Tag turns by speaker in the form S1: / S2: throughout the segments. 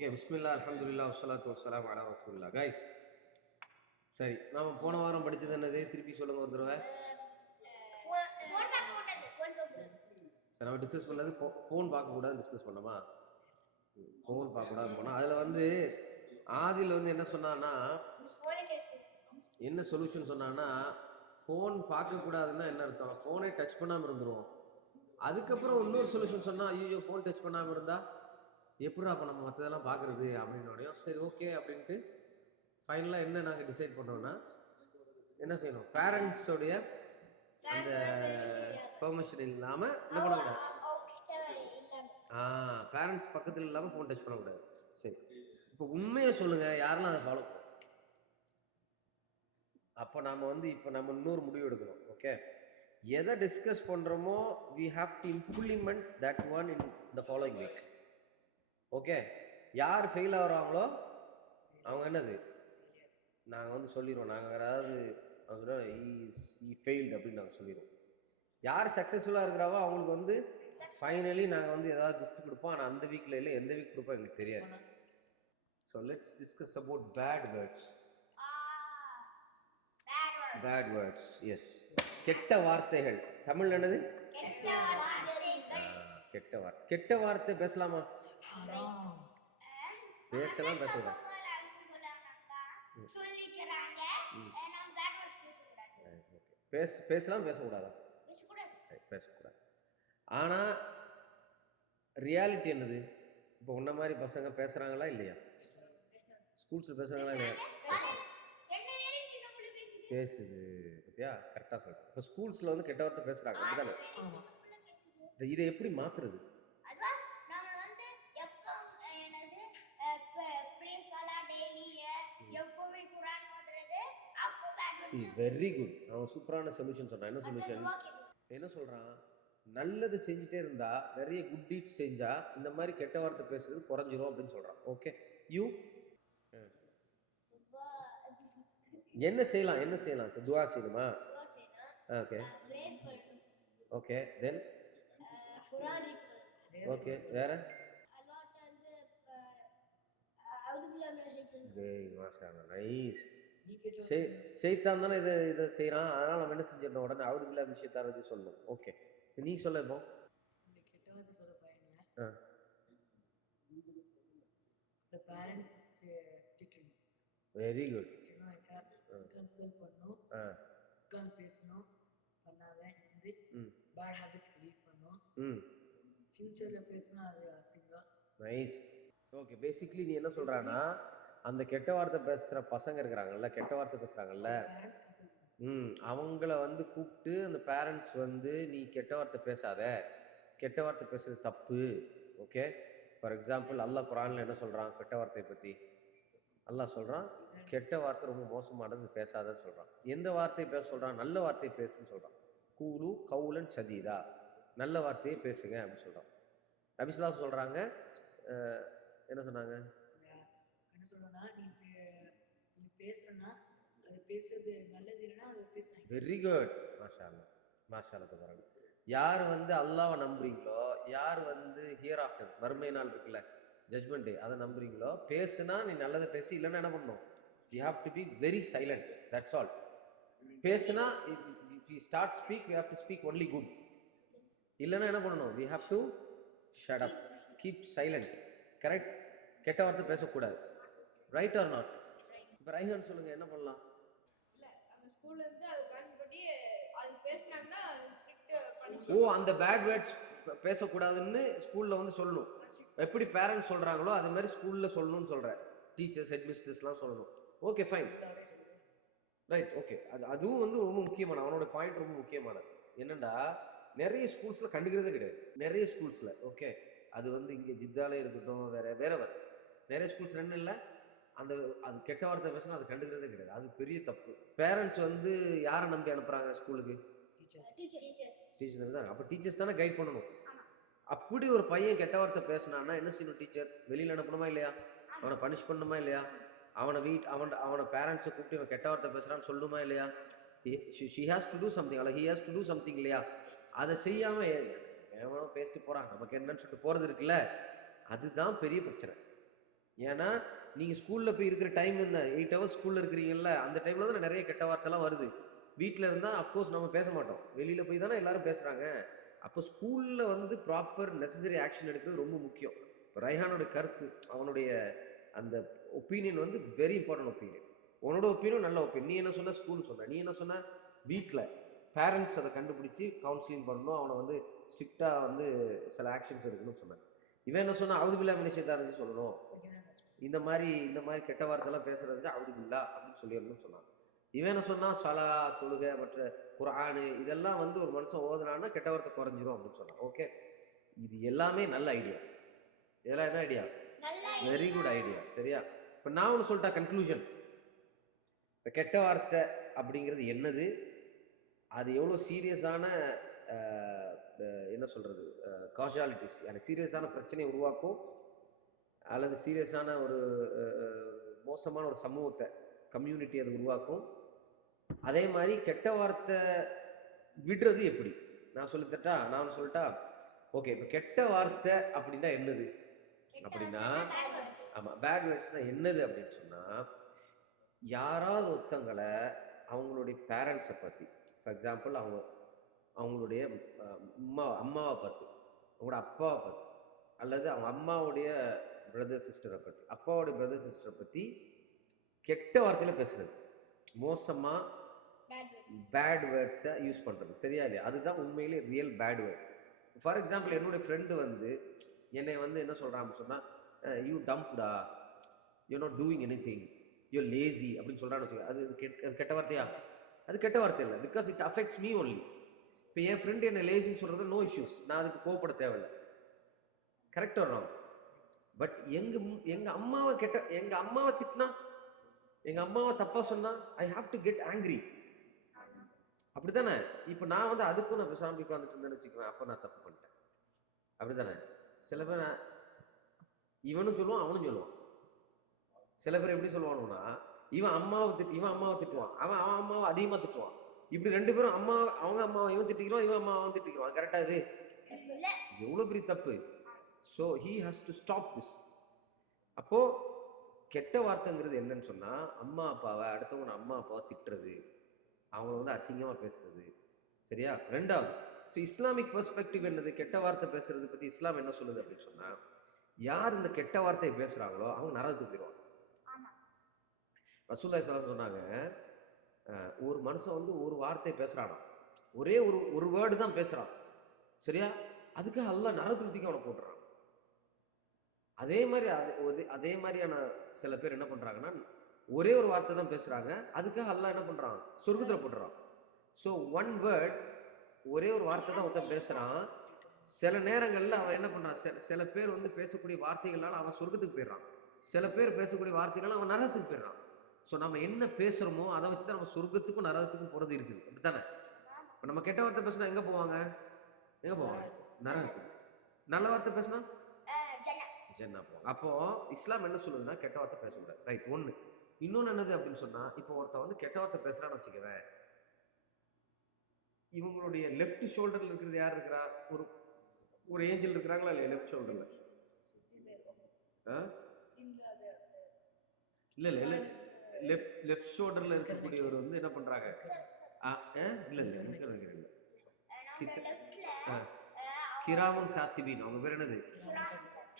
S1: Okay பிஸ்மில்லா அலமதுல்லா வசலாத்து வசலாம் அலா ரசூல்லா கைஸ் சரி நாம போன வாரம் படிச்சது என்னது? திருப்பி சொல்லுங்க ஒரு தடவை. சரி நம்ம டிஸ்கஸ் பண்ணது ஃபோன் பார்க்கக்கூடாதுன்னு டிஸ்கஸ் பண்ணோமா? ஃபோன் பார்க்கக்கூடாது போனால் அதில் வந்து ஆதியில் வந்து என்ன சொன்னான்னா என்ன சொல்யூஷன் சொன்னான்னா ஃபோன் பார்க்கக்கூடாதுன்னா என்ன அர்த்தம்? ஃபோனை டச் பண்ணாமல் இருந்துருவோம். அதுக்கப்புறம் இன்னொரு சொல்யூஷன் சொன்னால் ஐயோ ஃபோன் டச் பண்ணாமல் இருந்தால் எப்படிடா அப்போ நம்ம மற்றதெல்லாம் பார்க்குறது அப்படின்னோடனே சரி ஓகே அப்படின்ட்டு ஃபைனலாக என்ன நாங்கள் டிசைட் பண்ணோம்னா என்ன செய்யணும்? பேரண்ட்ஸோடைய அந்த பெர்மிஷன் இல்லாமல் என்ன பண்ணக்கூடாது. ஆ பேரண்ட்ஸ் பக்கத்தில் இல்லாமல் ஃபோன் டச் பண்ணக்கூடாது. சரி. இப்போ உண்மையை சொல்லுங்கள் யாரெல்லாம் அதை ஃபாலோ பண்ணும் அப்போ நாம வந்து இப்போ நம்ம இன்னொரு முடிவு எடுக்கணும் ஓகே எதை டிஸ்கஸ் பண்ணுறோமோ we have to implement that one in the following week okay யார் ஃபெயில் ஆகுறாங்களோ அவங்க என்னது? நாங்கள் வந்து சொல்லிடுவோம் நாங்கள் வேறு ஏதாவது அவங்க ஈ ஃபெயில்டு அப்படின்னு நாங்கள் சொல்லிடுவோம் யார் சக்ஸஸ்ஃபுல்லாக இருக்கிறாவோ அவங்களுக்கு வந்து ஃபைனலி நாங்கள் வந்து ஏதாவது கிஃப்ட் கொடுப்போம். ஆனால் அந்த வீக்கில் இல்லை எந்த வீக் கொடுப்போம் எங்களுக்கு தெரியாது. So let's discuss about bad words
S2: bad word
S1: bad words yes கெட்ட வார்த்தைகள். தமிழ் என்னது?
S2: கெட்ட
S1: வார்த்தை. கெட்ட வார்த்தை பேசலாமா? பேசலாம் பேசலாம்.
S2: சொல்லிக்கிறாங்க. நம்ம பேசக்கூடாது
S1: பேச பேசலாம் பேசக்கூடாதா?
S2: பேசக்கூடாது.
S1: பேசக்கூடாது. ஆனால் ரியாலிட்டி என்னது? இப்போ உன்ன மாதிரி பசங்க பேசுகிறாங்களா இல்லையா? ஸ்கூல்ஸில் பேசுகிறாங்களா இல்லையா?
S2: பேசுது.
S1: பார்த்தியா கரெக்டாக சொல்கிறேன் இப்போ ஸ்கூல்ஸில் வந்து கெட்ட வார்த்தை பேசுகிறாங்க அப்படிதானே? இதை எப்படி மாற்றுறது
S2: அதுவா நம்ம வந்து எப்போ என்னது பிரேசலா டெய்லி எப்பவுமே குரான் ஓதுறது அப்போ
S1: சி வெரி குட் அவன் சூப்பரான சொல்யூஷன் சொன்னான் என்ன சொல்யூஷன் என்ன சொல்கிறான் நல்லது செஞ்சுட்டே இருந்தா நிறைய குட் டீட்ஸ் செஞ்சா இந்த மாதிரி கெட்ட வார்த்தை பேசுறது குறைஞ்சிரும் அப்படின்னு சொல்கிறான் ஓகே யூ என்ன செய்யலாம்? என்ன செய்யலாம்? துவா செய்யணுமா? ஓகே ஓகே தென் ஓகே வேற? நைஸ் செய்தான் தானே இதை இதை செய்கிறான் அதனால் நம்ம என்ன செஞ்சிடணும்? உடனே அவுது பில்லா விஷயத்தாரது சொல்லணும். ஓகே நீ சொல்ல இப்போ. வெரி குட்
S3: கன்சல்ட் பண்ணணும்.
S1: ஆ.
S3: உட்காந்து பேசணும். பண்ணாத நீ வந்து பேட் ஹேபிட்ஸ் லீட் பண்ணும். ஃப்யூச்சரில் பேசினா அது அசிங்கம்.
S1: நைஸ் ஓகே பேசிக்லி நீ என்ன சொல்கிறான்னா அந்த கெட்ட வார்த்தை பேசுகிற பசங்க இருக்கிறாங்கல்ல கெட்ட வார்த்தை பேசுகிறாங்கல்ல ம் அவங்கள வந்து கூப்பிட்டு அந்த பேரண்ட்ஸ் வந்து நீ கெட்ட வார்த்தை பேசாத. கெட்ட வார்த்தை பேசுறது தப்பு. ஓகே ஃபார் எக்ஸாம்பிள் அல்லாஹ் குரானில் என்ன சொல்கிறான் கெட்ட வார்த்தையை பற்றி அல்லாஹ் சொல்கிறான் கெட்ட வார்த்தை ரொம்ப மோசமானது பேசாதன்னு சொல்கிறான் எந்த வார்த்தையை பேச சொல்கிறான் நல்ல வார்த்தையை பேசுன்னு சொல்கிறான் கூலு கவுலன் சதீதா. நல்ல வார்த்தையை பேசுங்க. அப்படின்னு சொல்கிறான் நபிஸ்லா சொல்கிறாங்க என்ன சொன்னாங்க
S3: என்ன சொல்றேன்னா நீ பே- நீ பேசுறனா அது பேசுறது நல்லது இல்லைன்னா அது பேசுறாங்க
S1: வெரி குட் மாஷா அல்லா மாஷா அல்லா தபாரக். யார் வந்து அல்லாவை நம்புறீங்களோ யார் வந்து ஹியர் ஆஃப்டர் மறுமை நாள் இருக்குல்ல ஜட்மெண்ட் டே அதை நம்புறீங்களோ பேசுனா நீ நல்லதை பேசு இல்லைன்னா என்ன பண்ணணும்? You have to be very silent that's all பேசுனா start speak you have to speak only good இல்லைன்னா என்ன பண்ணணும்? We have to shut up keep silent correct கெட்ட வார்த்தை பேசக்கூடாது. ரைட் ஆர் நாட் இப்போ ரைஹான் சொல்லுங்க என்ன பண்ணலாம்? ஓ அந்த பேட் வேர்ட்ஸ் பேசக்கூடாதுன்னு ஸ்கூல்ல வந்து சொல்லணும். எப்படி பேரண்ட்ஸ் சொல்றாங்களோ அது மாதிரி ஸ்கூல்ல சொல்லணும்னு சொல்றேன். டீச்சர்ஸ் ஹெட் மிஸ்டர்ஸ்லாம் சொல்லணும் ஓகே ஃபைன் ரைட் ஓகே அது அதுவும் வந்து ரொம்ப முக்கியமான அவனோட பாயிண்ட் ரொம்ப முக்கியமானது. என்னன்னா நிறைய ஸ்கூல்ஸ்ல கண்டுக்கிறதே கிடையாது. நிறைய ஸ்கூல்ஸ்ல ஓகே அது வந்து இங்கே ஜித்தாலே இருக்கட்டும் வேற வேற வேற நிறைய ஸ்கூல்ஸ் என்ன இல்லை? அந்த அது கெட்ட வார்த்தை பேசினா அது கண்டுக்கிறதே கிடையாது. அது பெரிய தப்பு. பேரண்ட்ஸ் வந்து யாரை நம்பி அனுப்புறாங்க ஸ்கூலுக்கு?
S3: டீச்சர்ஸ்
S1: டீச்சர் தான். அப்போ டீச்சர்ஸ் தானே கைட் பண்ணணும். அப்படி ஒரு பையன் கெட்ட வார்த்தை பேசினான்னா என்ன செய்யணும் டீச்சர் வெளியில் அனுப்பணுமா இல்லையா? அவனை பனிஷ் பண்ணணுமா இல்லையா? அவனை வீட் அவன் அவனை பேரண்ட்ஸை கூப்பிட்டு இவன் கெட்ட வார்த்தை பேசுகிறான்னு சொல்லணுமா இல்லையா? She has to do something அல்ல he has to do something இல்லையா? அதை செய்யாமல் எவனோ பேசிட்டு போகிறான் நமக்கு என்னன்னு சொல்லிட்டு போகிறது இருக்குல்ல? அதுதான் பெரிய பிரச்சனை. ஏன்னா நீங்கள் ஸ்கூலில் போய் இருக்கிற டைம் என்ன? எயிட் ஹவர்ஸ் ஸ்கூலில் இருக்கிறீங்கல்ல அந்த டைமில் தான் நிறைய கெட்ட வார்த்தைலாம் வருது. வீட்டில் இருந்தால் அஃப்கோர்ஸ் நம்ம பேச மாட்டோம். வெளியில் போய் தானே எல்லாரும் பேசுகிறாங்க அப்போ ஸ்கூலில் வந்து ப்ராப்பர் நெசசரி ஆக்ஷன் எடுக்கிறது ரொம்ப முக்கியம். இப்போ ரைஹானோட கருத்து அவனுடைய அந்த ஒப்பீனியன் வந்து வெரி இம்பார்ட்டன்ட் ஒப்பீனியன் உன்னோட ஒப்பீனியன் நல்ல ஒப்பீனியன் நீ என்ன சொன்ன? ஸ்கூல் சொன்ன. நீ என்ன சொன்ன? வீட்டில் பேரண்ட்ஸ் அதை கண்டுபிடிச்சி கவுன்சிலிங் பண்ணணும். அவனை வந்து ஸ்ட்ரிக்டாக வந்து சில ஆக்ஷன்ஸ் எடுக்கணும்னு சொன்னேன் இவன் என்ன சொன்னால் அவுதுபில்லா மினிஷத்தா இருந்துச்சு சொல்லணும். இந்த மாதிரி இந்த மாதிரி கெட்ட வார்த்தைலாம் பேசுறதுக்கு அவுதுபில்லா அப்படின்னு சொல்லிடணும்னு சொன்னான் இவன் என்ன சொன்னா சலா தொழுகை மற்ற குர்ஆனு இதெல்லாம் வந்து ஒரு மனுஷன் ஓதுனான்னா கெட்ட வார்த்தை குறைஞ்சிரும் அப்படின்னு சொன்னான். ஓகே? இது எல்லாமே நல்ல ஐடியா. இதெல்லாம் என்ன ஐடியா? வெரி குட் ஐடியா சரியா? இப்போ நான் ஒன்று சொல்லிட்டா கன்க்ளூஷன் இப்போ கெட்ட வார்த்தை அப்படிங்கிறது என்னது? அது எவ்வளோ சீரியஸான என்ன சொல்கிறது காஷாலிட்டிஸ் எனக்கு சீரியஸான பிரச்சனையை உருவாக்கும். அல்லது சீரியஸான ஒரு மோசமான ஒரு சமூகத்தை கம்யூனிட்டி அது உருவாக்கும். அதே மாதிரி கெட்ட வார்த்தை விடுறது எப்படி? நான் சொல்லித்தட்டா நான் சொல்லட்டா ஓகே இப்போ கெட்ட வார்த்தை அப்படின்னா என்னது? அப்படின்னா ஆமாம் பேட் வேர்ட்ஸ்னால் என்னது அப்படின்னு சொன்னால் யாராவது ஒருத்தங்களை அவங்களுடைய பேரண்ட்ஸை பற்றி ஃபார் எக்ஸாம்பிள் அவங்க அவங்களுடைய அம்மா அம்மாவை பற்றி அவங்களோட அப்பாவை பற்றி அல்லது அவங்க அம்மாவுடைய பிரதர் சிஸ்டரை பற்றி அப்பாவுடைய பிரதர் சிஸ்டரை பற்றி கெட்ட வார்த்தையில் பேசுறது. மோசமாக பேட் வேர்ட்ஸை யூஸ் பண்ணுறது சரியா இல்லையா? அதுதான் உண்மையிலே real bad word for example என்னுடைய ஃப்ரெண்டு வந்து என்னை வந்து என்ன சொல்கிறான்னு சொன்னால் you டம்ப்டா you not doing anything you lazy அப்படின்னு சொல்கிறான்னு வச்சுக்க அது கெட்ட அது கெட்ட வார்த்தையா? அது கெட்ட வார்த்தை இல்லை. Because it affects me only இப்போ என் ஃப்ரெண்டு என்ன லேசின்னு சொல்கிறது நோ இஷ்யூஸ் நான் அதுக்கு கோவப்பட தேவையில்லை. கரெக்டாக வரும் பட் எங்க எங்க அம்மாவை கெட்ட எங்க அம்மாவை திட்டினா எங்க அம்மாவை தப்பா சொன்னா I have to get angry அப்படிதானே இப்போ நான் வந்து அதுக்கும் நான் பேசாம உட்காந்துட்டு இருந்தேன்னு வச்சுக்குவேன் அப்போ நான் தப்பு பண்ணிட்டேன். அப்படிதானே சில பேர் இவனும் சொல்லுவான் அவனும் சொல்லுவான். சில பேர் எப்படி சொல்லுவானுன்னா இவன் அம்மாவை திட்டு இவன் அம்மாவை திட்டுவான். அவன் அவன் அம்மாவை அதிகமாக திட்டுவான். இப்படி ரெண்டு பேரும் அம்மா அவங்க அம்மாவை இவன் திட்டிக்கிறான் இவன் அம்மாவை அவன் திட்டிக்கிறான். கரெக்டா இது? எவ்வளோ பெரிய தப்பு? So he has to stop this அப்போ கெட்ட வார்த்தைங்கிறது என்னன்னு சொன்னா அம்மா அப்பாவை அடுத்தவங்க அம்மா அப்பாவை திட்டுறது அவங்கள வந்து அசிங்கமா பேசுறது. சரியா? ரெண்டாவது ஸோ இஸ்லாமிக் பெர்ஸ்பெக்டிவ் என்னது? கெட்ட வார்த்தை பேசுறது பத்தி இஸ்லாம் என்ன சொல்லுது அப்படின்னு சொன்னா யார் இந்த கெட்ட வார்த்தையை பேசுறாங்களோ அவங்க நரகத்துக்கு போயிடுவாங்க ரசூல்லா ஸல்லல்லாஹு சொன்னாங்க ஒரு மனுஷன் வந்து ஒரு வார்த்தை பேசுறானா? ஒரே ஒரு ஒரு வேர்டு தான் பேசுறான். சரியா? அதுக்கு அல்லாஹ் நரகத்துக்கு அவனை போட்டுறான். அதே மாதிரி அதே- அதே மாதிரியான சில பேர் என்ன பண்றாங்கன்னா ஒரே ஒரு வார்த்தை தான் பேசுறாங்க. அதுக்காக அல்லா என்ன பண்றான்? சொர்க்கத்தில் போட்டுறான். ஸோ ஒன் வேர்ட் ஒரே ஒரு வார்த்தை தான் ஒருத்தன் பேசுறான். சில நேரங்களில் அவன் என்ன பண்றான்? சில சில பேர் வந்து பேசக்கூடிய வார்த்தைகளால் அவன் சொர்க்கத்துக்கு போயிடுறான். சில பேர் பேசக்கூடிய வார்த்தைகளால் அவன் நரகத்துக்கு போயிடுறான். ஸோ நம்ம என்ன பேசுறோமோ அதை வச்சு தான் நம்ம சொர்க்கத்துக்கும் நரகத்துக்கும் போகிறது இருக்குது. அப்படித்தானே? இப்போ நம்ம கெட்ட வார்த்தை பேசினா எங்கே போவாங்க? எங்கே போவாங்க? நரகத்துக்கு. நல்ல வார்த்தை பேசினா ஜென்னா போவாங்க. அப்போ இஸ்லாம் என்ன சொல்லுதுன்னா கெட்ட வார்த்தை பேசக்கூடாது. ரைட் ஒன்று இன்னொன்று என்னது அப்படின்னு சொன்னா இப்போ ஒருத்தன் வந்து கெட்ட வார்த்தை பேசுறான்னு வச்சுக்கிறேன் இவங்களுடைய லெஃப்ட் ஷோல்டர்ல இருக்கிறது யார் இருக்கிறா? ஒரு ஒரு ஏஞ்சல் இருக்கிறாங்களா இல்லையா லெஃப்ட் ஷோல்டர்ல இல்ல இல்ல இல்ல. லெஃப்ட் லெஃப்ட் ஷோல்டர்ல இருக்கக்கூடியவர் வந்து என்ன பண்றாங்க? இல்ல இல்ல இருக்கிறது இருக்கிறது ஆ. காத்திபீன். அவங்க பேர் என்னது?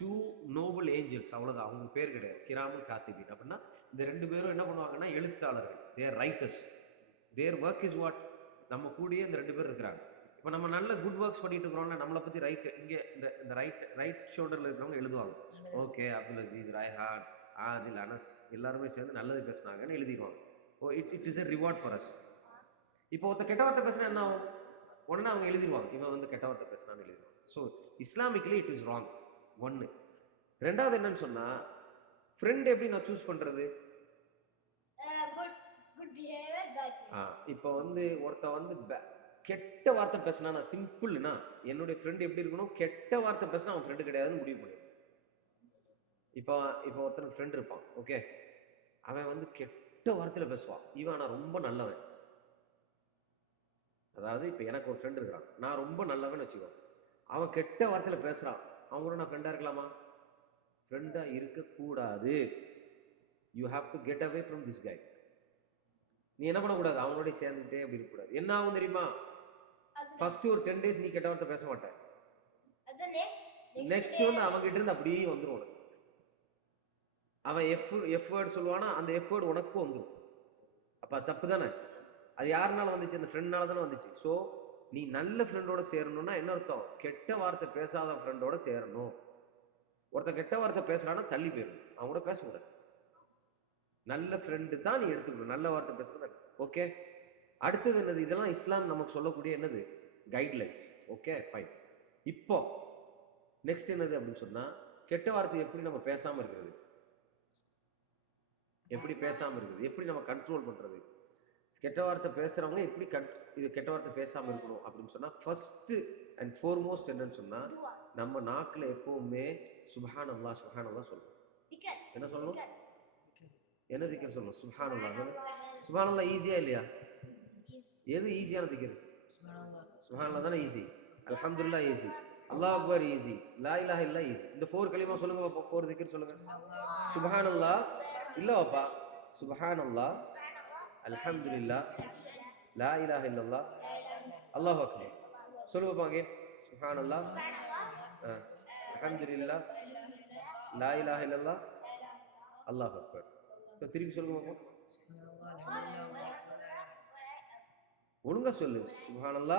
S1: டூ நோபல் ஏஞ்சல்ஸ் அவ்வளவுதான். அவங்க பேர் கிடையாது. கிராமுன் காத்திபீன் அப்படின்னா இந்த ரெண்டு பேரும் என்ன பண்ணுவாங்கன்னா எழுத்தாளர்கள். They're writers their work is what நம்ம கூடயே இந்த ரெண்டு பேர் இருக்கிறாங்க. இப்போ நம்ம நல்ல குட் ஒர்க்ஸ் பண்ணிட்டு இருக்கிறோம்ல நம்மளை பத்தி ரைட் இங்கே இந்த இந்த ரைட் ரைட் ஷோல்டர்ல இருக்கிறவங்க எழுதுவாங்க. ஓகே அப்துல் அஜீஸ் ராய்ஹான் ஆதில் அனஸ் எல்லாருமே சேர்ந்து நல்லது பேசுனாங்கன்னு எழுதிடுவாங்க. ஓ it it is a reward for us இப்போ ஒருத்த கெட்ட வார்த்தை பேசினா என்ன ஆகும்? உடனே அவங்க எழுதிடுவாங்க. இவன் வந்து கெட்ட வார்த்தை பேசினான்னு எழுதிடுவாங்க. So Islamically it is wrong ஒன்று ரெண்டாவது என்னன்னு சொன்னா ஃப்ரெண்ட் எப்படி நான் சூஸ் பண்றது?
S2: பிஹேவியர் பேட்
S1: ஆ இப்போ வந்து ஒருத்தன் வந்து கெட்ட வார்த்தை பேசினா நான் சிம்பிள்னா என்னுடைய ஃப்ரெண்டு எப்படி இருக்கணும்? கெட்ட வார்த்தை பேசினா அவன் ஃப்ரெண்டு கிடையாதுன்னு முடிவு பண்ணிடுவேன் இப்போ இப்போ ஒருத்தனுக்கு ஃப்ரெண்ட் இருப்பான் ஓகே அவன் வந்து கெட்ட வார்த்தையில் பேசுவான். இவன் நான் ரொம்ப நல்லவன். அதாவது இப்போ எனக்கு ஒரு ஃப்ரெண்ட் இருக்கிறான். நான் ரொம்ப நல்லவன் வச்சுக்கோ. அவன் கெட்ட வார்த்தையில் பேசுகிறான் அவன் கூட நான் ஃப்ரெண்டாக இருக்கலாமா? ஃப்ரெண்டாக இருக்கக்கூடாது. You have to get away from this guy நீ என்ன பண்ணக்கூடாது? அவனோடய சேர்ந்துக்கிட்டே அப்படி இருக்கக்கூடாது. என்ன ஆகும் தெரியுமா? ஃபர்ஸ்ட் ஒரு டென் டேஸ் நீ கெட்ட வார்த்தை பேச மாட்டேன்
S2: நெக்ஸ்ட்
S1: வந்து அவன் கிட்ட இருந்து அப்படியே வந்துரும் உனக்கு. அவன் எஃப் எஃப் வேர்டு சொல்லுவானா அந்த எஃப் வேர்டு உனக்கும் வந்துடும் அப்போ தப்பு தானே? அது யாருனால வந்துச்சு? அந்த ஃப்ரெண்ட்னால தானே வந்துச்சு. ஸோ நீ நல்ல ஃப்ரெண்டோட சேரணும்னா என்ன அர்த்தம்? கெட்ட வார்த்தை பேசாத ஃப்ரெண்டோட சேரணும். ஒருத்தன் கெட்ட வார்த்தை பேசுறான்னா தள்ளி போயிடணும். அவன் கூட பேசக்கூடாது. நல்ல ஃப்ரெண்டு தான் நீ எடுத்துக்கணும். நல்ல வார்த்தை பேசக்கூடாது ஓகே அடுத்தது என்னது? இதெல்லாம் இஸ்லாம் நமக்கு சொல்லக்கூடிய என்னது? கைட்லைன்ஸ் ஓகே ஃபைன் இப்போ நெக்ஸ்ட் என்னது அப்படின்னு சொன்னா கெட்ட வார்த்தை எப்படி நம்ம பேசாம இருக்கிறது? எப்படி பேசாம இருக்குது எப்படி நம்ம கண்ட்ரோல் பண்றது? கெட்ட வார்த்தை பேசுறவங்க எப்படி கட் இது கெட்ட வார்த்தை பேசாம இருக்கணும் அப்படின்னு சொன்னா ஃபர்ஸ்ட் அண்ட் ஃபோர்மோஸ்ட் என்னன்னு சொன்னா
S2: துவா.
S1: நம்ம நாக்குல எப்பவுமே சுபஹான் அல்லா சுபஹான் அல்லா சொல்லணும் என்ன சொல்லணும். என்ன திக்கர் சொல்லணும்? சுபஹான் அல்லா சுபஹான் அல்லா ஈஸியா இல்லையா? எது ஈஸியான திக்கர்?
S3: சுப்ஹானல்லாஹ்.
S1: சுபஹான் தானே ஈஸி அல்ஹம்துலில்லாஹ் ஈஸி அல்லாஹ் அக்பர் ஈஸி லா இலாஹ இல்லா ஈஸி இந்த ஃபோர் கலிமா சொல்லுங்க பாப்போம். ஃபோர் திக்கர் சொல்லுங்க. சுபஹான் அல்லா இல்ல பாப்பா. சுபஹான் அல்லா அல்ஹம்துலில்லாஹ். லா இலாஹ இல்லல்லா அல்லாஹ் அக்பர். சொல்லு பாங்க. சுஹான் அல்லா அஹமதுல்லா லா இலாஹ இல்லல்லா அல்லாஹ் அக்பர். இப்போ திருப்பி சொல்லுங்க பாப்போம் ஒழுங்கா சொல்லு. சுஹான்
S4: அல்லா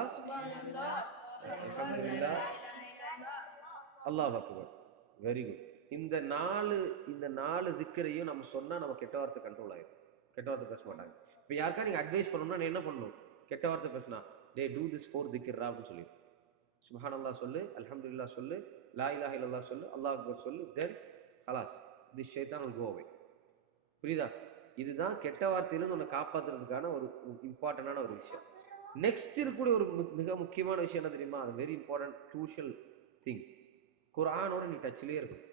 S1: அஹமதுல்லா அல்லாஹ் அக்பர். வெரி குட் இந்த நாலு இந்த நாலு திக்கரையும் நம்ம சொன்னால் நம்ம கெட்ட வார்த்தை கண்ட்ரோல் ஆகிடும் கெட்ட வார்த்தை பேச மாட்டாங்க. இப்போ யாருக்கா நீங்கள் அட்வைஸ் பண்ணணும்னா நீ என்ன பண்ணணும்? கெட்ட வார்த்தை பேசினா டே டூ திஸ் ஃபோர் திக்கிறா அப்படின்னு சொல்லி. சுபஹான் அல்லா சொல்லு அலமதுல்லா சொல்லு லா இலாஹ் இல்லா சொல்லு அல்லாஹ் அக்பர் சொல்லு தென் ஹலாஸ் திஸ் ஷேதான் கோவை புரியுதா? இதுதான் கெட்ட வார்த்தையிலிருந்து உன்னை காப்பாத்துறதுக்கான ஒரு இம்பார்ட்டண்டான ஒரு விஷயம். நெக்ஸ்ட் இருக்கக்கூடிய ஒரு மிக முக்கியமான விஷயம் என்ன தெரியுமா? அது வெரி இம்பார்ட்டன்ட் க்ரூஷியல் திங் குரானோட நீ டச்சிலே இருக்கும்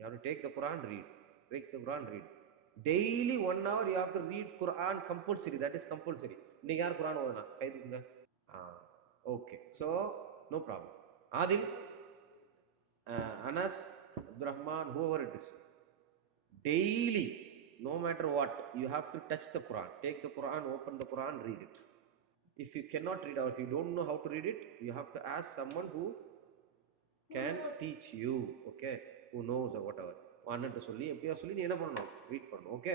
S1: யாரும் take the Quran read take the Quran read daily one hour you have to read Quran compulsory that is compulsory இன்னைக்கு யார் குரான் ஓதுனா கைதுங்க ஆ okay so no problem Adil Anas Abdul Rahman whoever it is daily no matter what you have to touch the quran take the quran open the quran read it if you cannot read or if you don't know how to read it you have to ask someone who can teach you okay who knows or whatever அண்ணன்ட்ட சொல்லி எப்படியா சொல்லி நீ என்ன பண்ணணும்? Read பண்ணணும். Okay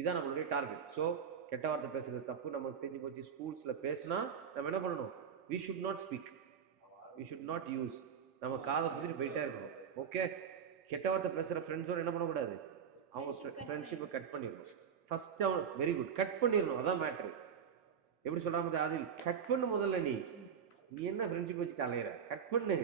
S1: இதான் நம்மளுடைய டார்கெட் ஸோ கெட்ட வார்த்தை பேசுறது தப்பு. நமக்கு தெரிஞ்சு போச்சு ஸ்கூல்ஸில் பேசினா நம்ம என்ன பண்ணணும்? We should not speak we should not use நம்ம காதை புதிட்டு போயிட்டே இருக்கணும். ஓகே கெட்ட வார்த்தை பேசுகிற ஃப்ரெண்ட்ஸோட என்ன பண்ணக்கூடாது? அவங்க ஃப்ரெண்ட்ஷிப்பை கட் பண்ணிடணும். ஃபர்ஸ்ட் அவன் வெரி குட் கட் பண்ணிடணும். அதான் மேட்ரு எப்படி சொல்றாம அதில் கட் பண்ணு முதல்ல நீ. நீ என்ன ஃப்ரெண்ட்ஷிப் வச்சுட்டு அலையிற கட் பண்ணு.